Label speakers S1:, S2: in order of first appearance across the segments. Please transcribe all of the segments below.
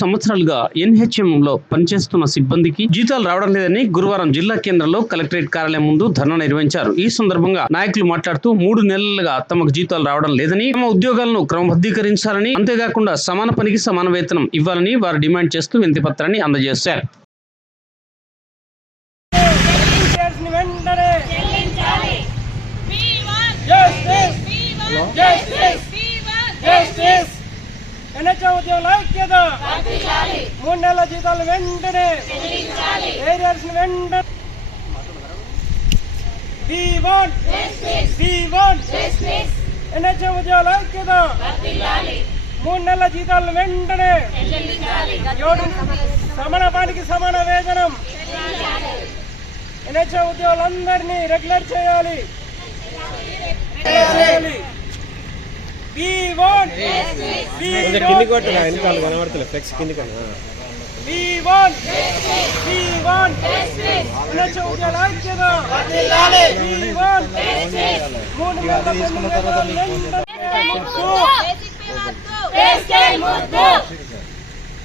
S1: సంవత్సరాలుగా ఎన్హెచ్ఎం లో పనిచేస్తున్న సిబ్బందికి జీతాలు రావడం లేదని గురువారం జిల్లా కేంద్రంలో కలెక్టరేట్ కార్యాలయం ముందు ధర్నా నిర్వహించారు. ఈ సందర్భంగా నాయకులు మాట్లాడుతూ మూడు నెలలుగా తమకు జీతాలు రావడం లేదని తమ ఉద్యోగాలను క్రమబద్ధీకరించాలని అంతేకాకుండా సమాన పనికి సమాన వేతనం ఇవ్వాలని వారు డిమాండ్ చేస్తూ వినతి పత్రాన్ని అందజేశారు.
S2: Justice! Justice!
S3: We
S2: ఎన్హెచ్ఎం ఉద్యోగుల ఐక్యత. మూడు నెలల జీతాలు వెంటనే.
S3: ఏరియర్స్
S2: ఏరియాస్ వెంటనే వి ఎన్హెచ్ఎం ఉద్యోగుల ఐక్యత. మూడు నెలల జీతాలు వెంటనే. సమాన పానికి సమాన వేతనం. ఎన్హెచ్ఎం ఉద్యోగులందరినీ రెగ్యులర్ చేయాలి. చేయాలి. వి
S4: కింది కొట్టు వెనకాల కనబడతలే ఫ్లెక్స్ కింది కన్నా
S2: వి వాంట్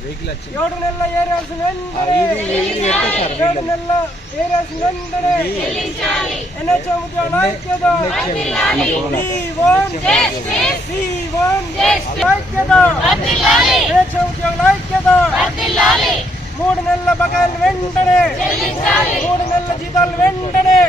S4: వెహికల్ వచ్చింది.
S2: ఏడు నెలల ఏరియాస్ వెంటనే. ఏడు నెలల ఏరియాస్ వెంటనే. ఎన్హెచ్ఎం ఉద్యోగుల ఐక్యత. ఎన్హెచ్ఎం ఉద్యోగుల ఐక్యత. మూడు నెలల బకాయిలు వెంటనే.
S3: చెల్లించాలి.
S2: మూడు నెలల జీతాలు వెంటనే.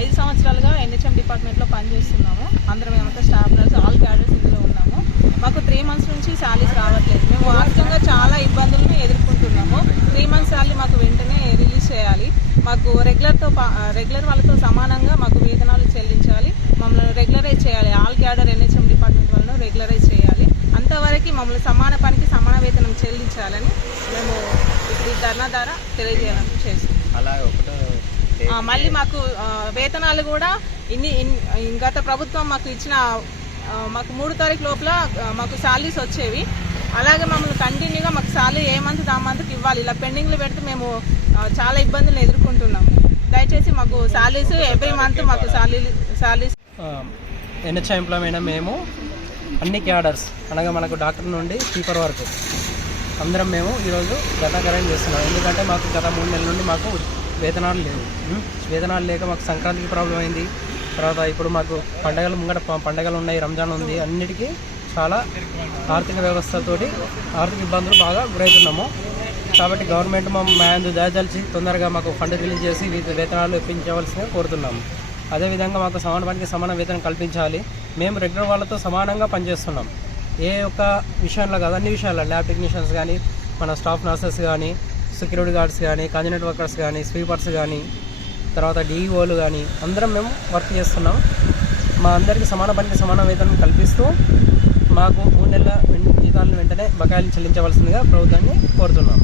S5: ఐదు సంవత్సరాలుగా ఎన్హెచ్ఎం డిపార్ట్మెంట్లో పనిచేస్తున్నాము. అందరం మేమంతా స్టాఫ్ నర్స్ ఆల్ క్యాడర్స్ ఇందులో ఉన్నాము. మాకు త్రీ మంత్స్ నుంచి శాలీస్ రావట్లేదు. మేము ఆర్థికంగా చాలా ఇబ్బందులను ఎదుర్కొంటున్నాము. త్రీ మంత్స్ శాలరీ మాకు వెంటనే రిలీజ్ చేయాలి. మాకు రెగ్యులర్తో రెగ్యులర్ వాళ్ళతో సమానంగా మాకు వేతనాలు చెల్లించాలి. మమ్మల్ని రెగ్యులరైజ్ చేయాలి. ఆల్ క్యాడర్ ఎన్హెచ్ఎం డిపార్ట్మెంట్ వాళ్ళను రెగ్యులరైజ్ చేయాలి. అంతవరకు మమ్మల్ని సమాన పనికి సమాన వేతనం చెల్లించాలని మేము ఇప్పుడు ఈ ధర్నా ద్వారా తెలియజేయాలని చేస్తున్నాం.
S4: అలాగే ఒకటో
S5: మళ్ళీ మాకు వేతనాలు కూడా ఇన్ని ఇన్- గత ప్రభుత్వం మాకు ఇచ్చిన మాకు మూడు తారీఖు లోపల మాకు శాలరీస్ వచ్చేవి. అలాగే మమ్మల్ని కంటిన్యూగా మాకు శాలరీ ఏ మంత్ ఆ మంత్కి ఇవ్వాలి. ఇలా పెండింగ్లు పెడితే మేము చాలా ఇబ్బందులు ఎదుర్కొంటున్నాము. దయచేసి మాకు శాలరీస్ ఎవ్రీ మంత్ మాకు శాలరీ శాలరీస్
S6: ఎన్హెచ్ఐ ఎంప్లాయ్ మేము అన్ని క్యాడర్స్ అనగా మనకు డాక్టర్ నుండి కీపర్ వరకు అందరం మేము ఈరోజు గతాకరం చేస్తున్నాం. ఎందుకంటే మాకు గత మూడు నెలల నుండి మాకు వేతనాలు లేవు? వేతనాలు లేక మాకు సంక్రాంతికి ప్రాబ్లం అయింది. తర్వాత ఇప్పుడు మాకు పండగలు ముంగట పండగలు ఉన్నాయి రంజాన్ ఉంది. అన్నిటికీ చాలా ఆర్థిక వ్యవస్థతోటి ఆర్థిక ఇబ్బందులు బాగా గురవుతున్నాము. కాబట్టి గవర్నమెంట్ మా మ్యాందు దయదలిచి తొందరగా మాకు ఫండ్ రిలీజ్ చేసి వేతనాలు ఇప్పించవలసిందిగా కోరుతున్నాము. అదేవిధంగా మాకు సమాన పనికి సమాన వేతనం కల్పించాలి. మేము రెగ్యులర్ వాళ్ళతో సమానంగా పనిచేస్తున్నాం. ఏ ఒక్క విషయంలో కాదు అన్ని విషయాల్లో ల్యాబ్ టెక్నీషియన్స్ కానీ మన స్టాఫ్ నర్సెస్ కానీ సెక్యూరిటీ గార్డ్స్ కానీ కాంజినెట్ వర్కర్స్ కానీ స్వీపర్స్ కానీ తర్వాత డిఈఓలు కానీ అందరం మేము వర్క్ చేస్తున్నాం. మా అందరికీ సమాన పనికి సమాన వేతనం కల్పిస్తూ మాకు మూడు నెలల వెం- జీతాలను వెంటనే బకాయిలు చెల్లించవలసిందిగా ప్రభుత్వాన్ని కోరుతున్నాం.